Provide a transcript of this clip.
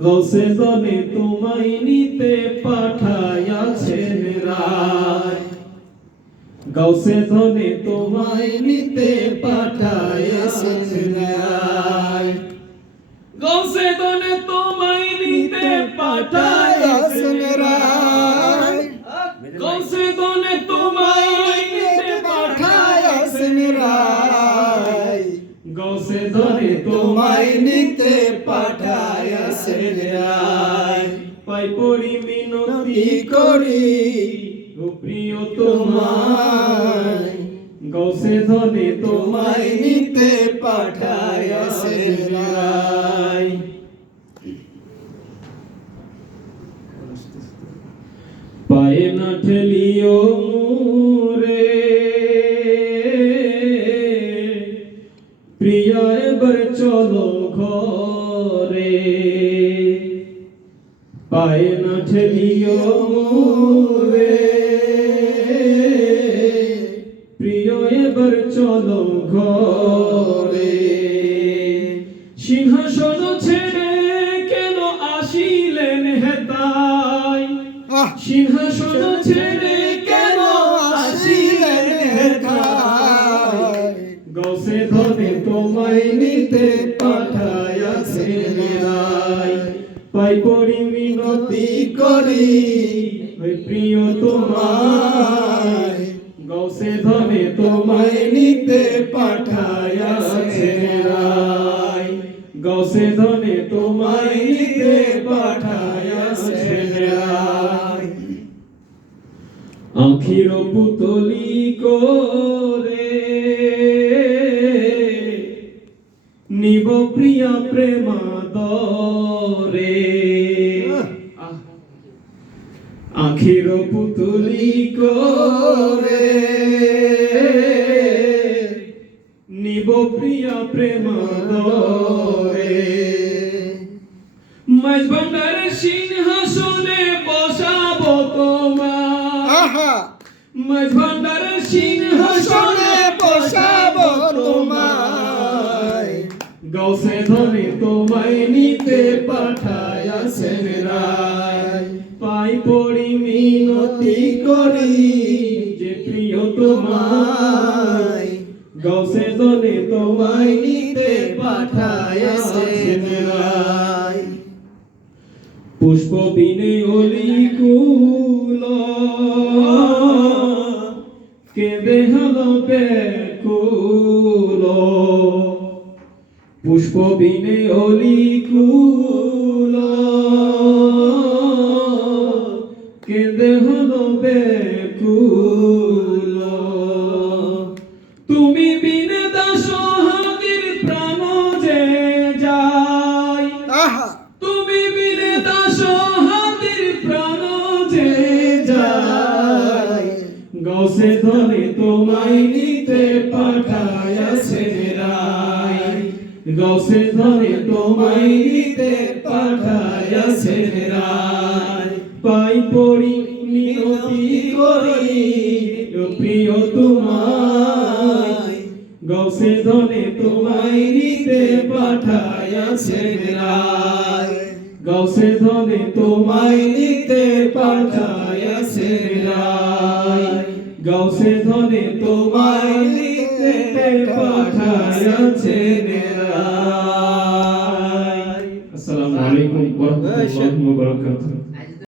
গৌসে দনে তোমায় নিতে পাঠায়াছেন রায়। গৌসে দনে তোমায় নিতে পাঠায়াছেন রায়। গৌসে দনে তোমায় নিতে পাঠায়াছেন রায়। গৌসে দনে তোমায় গৌসে দনে তোমায় নিতে পাঠায়াছেন রায়। পাই পড়ি মিনতি করি প্রিয় তোমায় গৌসে ধনে তোমায় নিতে পাঠায়াছেন রায়। পায়ে না ঠেলিও পায়ে না ঠেলিও রে প্রিয় এবার চলো ঘরে। সিংহাসন ছেড়ে কেন আসিলেন হেতাই? সিংহাসন ছেড়ে পাই পড়ি মিনতি করি। ওই প্রিয় তোমায়, গৌসে ধনে তোমায় নিতে পাঠায়াছেন রায়। গৌসে ধনে তোমায় নিতে পাঠায়াছেন রায়। আখির পুতলি করে নিব প্রিয়া প্রেমাদরে। আখির পুতলি করে। নিব প্রিয়া প্রেমাদরে মাঝ ভান্ডারের সিংহাসনে বসাবো তোমার। আহা। মাঝ ভান্ডারের সিংহাসনে বসাবো তোমায় গৌসে ধনে তোমায় নিতে পাঠায়াছেন রায়। পাই পড়ি মিনতি করি, যে প্রিয় তোমায় গৌসে ধনে তোমায় নিতে পাঠায়াছেন পুষ্প বিনে অলি কুল কেঁদে হলো বেকুল পুষ্প বিনে অলি কুল। গৌসে ধরে তোমায় নিতে পাঠায়াছেন রায়। গৌসে ধরে তোমায় নিতে পাঠায়াছেন রায়। পাই পড়ি মিনতি করি, প্রিয় তোমায়। গৌসে ধনে তোমায় নিতে পাঠায়াছেন রায়। গৌসে ধনে তোমায় নিতে পাঠায়াছেন রায়। গৌসে ধনে তোমার নিতে পাঠায়াছে নেরাই আসসালামু আলাইকুম ওয়া রাহমাতুল্লাহি ওয়া বারাকাতুহু।